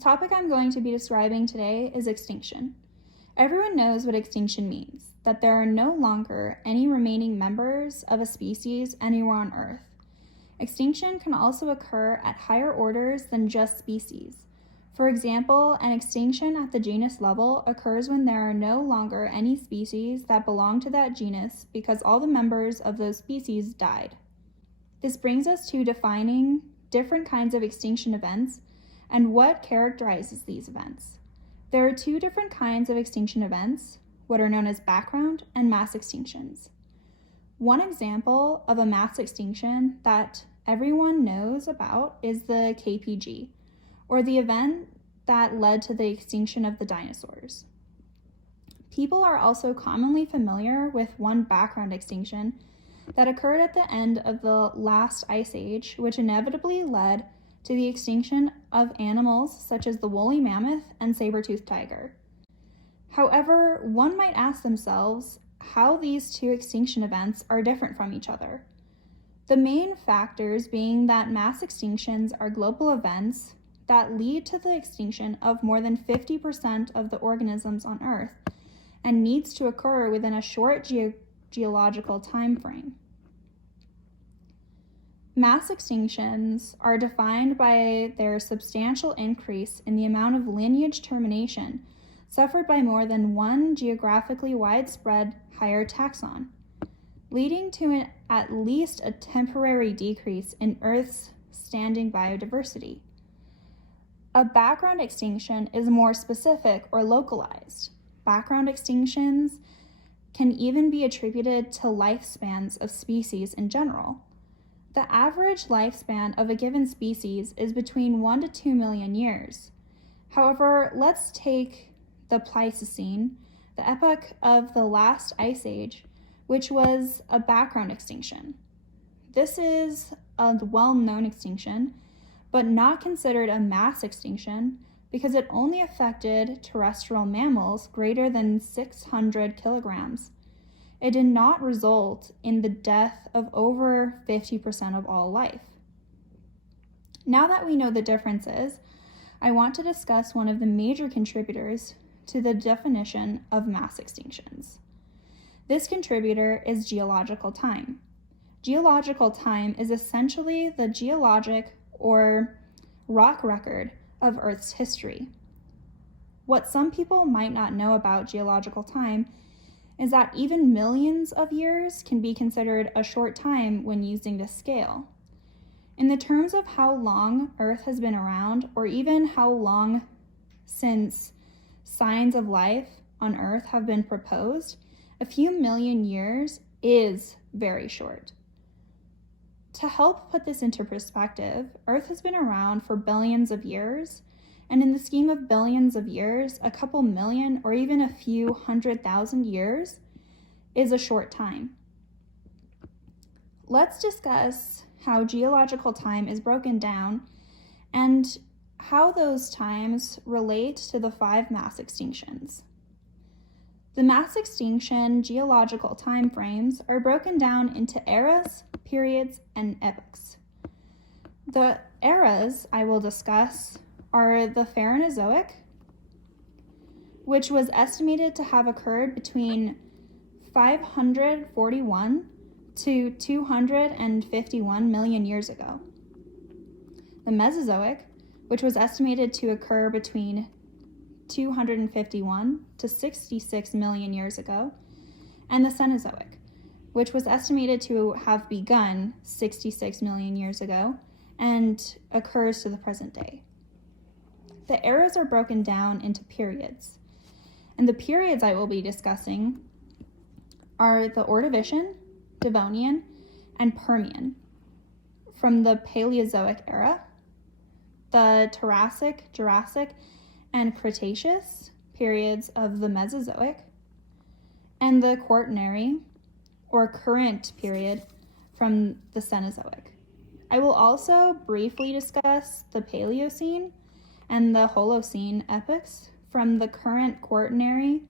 topic I'm going to be describing today is extinction. Everyone knows what extinction means, that there are no longer any remaining members of a species anywhere on Earth. Extinction can also occur at higher orders than just species. For example, an extinction at the genus level occurs when there are no longer any species that belong to that genus because all the members of those species died. This brings us to defining different kinds of extinction events and what characterizes these events. There are two different kinds of extinction events, what are known as background and mass extinctions. One example of a mass extinction that everyone knows about is the KPG, or the event that led to the extinction of the dinosaurs. People are also commonly familiar with one background extinction that occurred at the end of the last ice age, which inevitably led to the extinction of animals such as the woolly mammoth and saber-toothed tiger. However, one might ask themselves how these two extinction events are different from each other. The main factors being that mass extinctions are global events that lead to the extinction of more than 50% of the organisms on Earth and needs to occur within a short geological time frame. Mass extinctions are defined by their substantial increase in the amount of lineage termination suffered by more than one geographically widespread higher taxon, leading to at least a temporary decrease in Earth's standing biodiversity. A background extinction is more specific or localized. Background extinctions can even be attributed to lifespans of species in general. The average lifespan of a given species is between 1 to 2 million years. However, let's take the Pleistocene, the epoch of the last ice age, which was a background extinction. This is a well-known extinction, but not considered a mass extinction because it only affected terrestrial mammals greater than 600 kilograms. It did not result in the death of over 50% of all life. Now that we know the differences, I want to discuss one of the major contributors to the definition of mass extinctions. This contributor is geological time. Geological time is essentially the geologic or rock record of Earth's history. What some people might not know about geological time is that even millions of years can be considered a short time when using this scale. In the terms of how long Earth has been around, or even how long since signs of life on Earth have been proposed, a few million years is very short. To help put this into perspective, Earth has been around for billions of years, and in the scheme of billions of years, a couple million or even a few 100,000 years is a short time. Let's discuss how geological time is broken down and how those times relate to the 5 mass extinctions. The mass extinction geological time frames are broken down into eras, periods, and epochs. The eras I will discuss are the Phanerozoic, which was estimated to have occurred between 541 to 251 million years ago. The Mesozoic, which was estimated to occur between 251 to 66 million years ago, and the Cenozoic, which was estimated to have begun 66 million years ago and occurs to the present day. The eras are broken down into periods, and the periods I will be discussing are the Ordovician, Devonian, and Permian. From the Paleozoic era, the Triassic, Jurassic, and Cretaceous periods of the Mesozoic, and the Quaternary, or current period, from the Cenozoic. I will also briefly discuss the Paleocene and the Holocene epochs from the current Quaternary.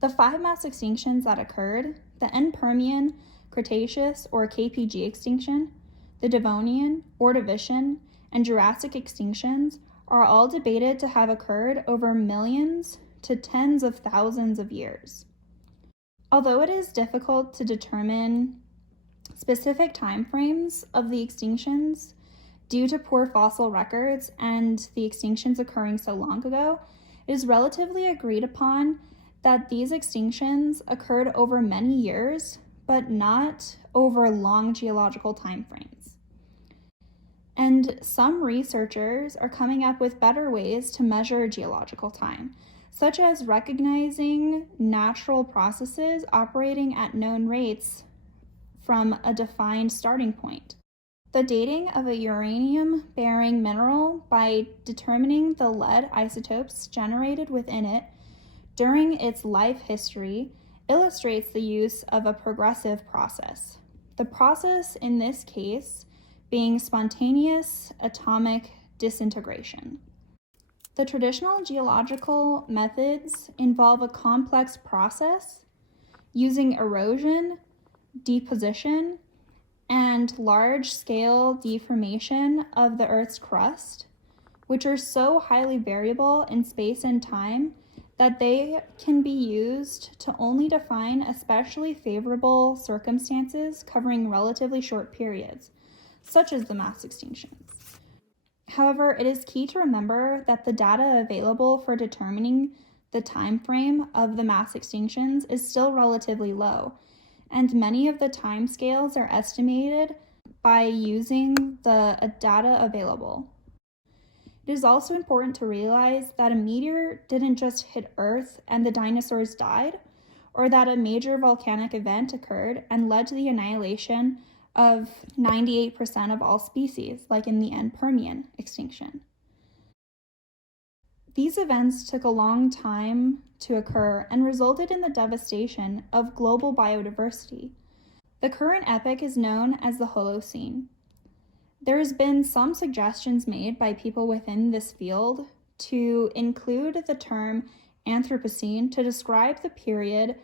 The 5 mass extinctions that occurred, the End-Permian, Cretaceous or KPG extinction, the Devonian, Ordovician, and Jurassic extinctions are all debated to have occurred over millions to tens of thousands of years. Although it is difficult to determine specific timeframes of the extinctions due to poor fossil records and the extinctions occurring so long ago, it is relatively agreed upon that these extinctions occurred over many years, but not over long geological timeframes. And some researchers are coming up with better ways to measure geological time, such as recognizing natural processes operating at known rates from a defined starting point. The dating of a uranium-bearing mineral by determining the lead isotopes generated within it during its life history illustrates the use of a progressive process. The process in this case being spontaneous atomic disintegration. The traditional geological methods involve a complex process using erosion, deposition, and large-scale deformation of the Earth's crust, which are so highly variable in space and time that they can be used to only define especially favorable circumstances covering relatively short periods, such as the mass extinctions. However, it is key to remember that the data available for determining the time frame of the mass extinctions is still relatively low, and many of the timescales are estimated by using the data available. It is also important to realize that a meteor didn't just hit Earth and the dinosaurs died, or that a major volcanic event occurred and led to the annihilation of 98% of all species, like in the end Permian extinction. These events took a long time to occur and resulted in the devastation of global biodiversity. The current epoch is known as the Holocene. There has been some suggestions made by people within this field to include the term Anthropocene to describe the period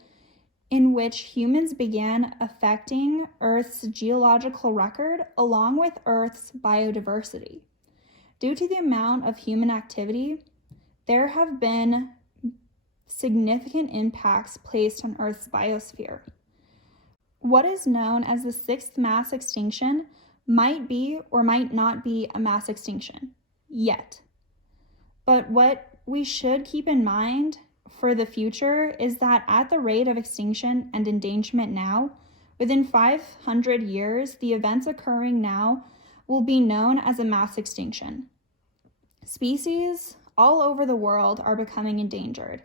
in which humans began affecting Earth's geological record along with Earth's biodiversity. Due to the amount of human activity, there have been significant impacts placed on Earth's biosphere. What is known as the sixth mass extinction might be or might not be a mass extinction yet. But what we should keep in mind for the future is that at the rate of extinction and endangerment now, within 500 years, the events occurring now will be known as a mass extinction. Species all over the world are becoming endangered,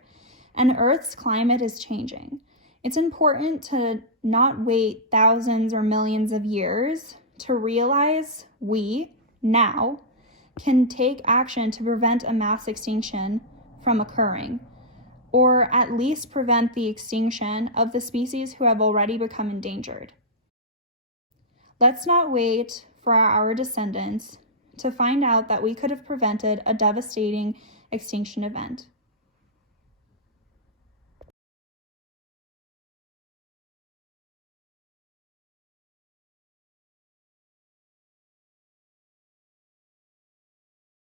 and Earth's climate is changing. It's important to not wait thousands or millions of years to realize we, now, can take action to prevent a mass extinction from occurring, or at least prevent the extinction of the species who have already become endangered. Let's not wait for our descendants to find out that we could have prevented a devastating extinction event.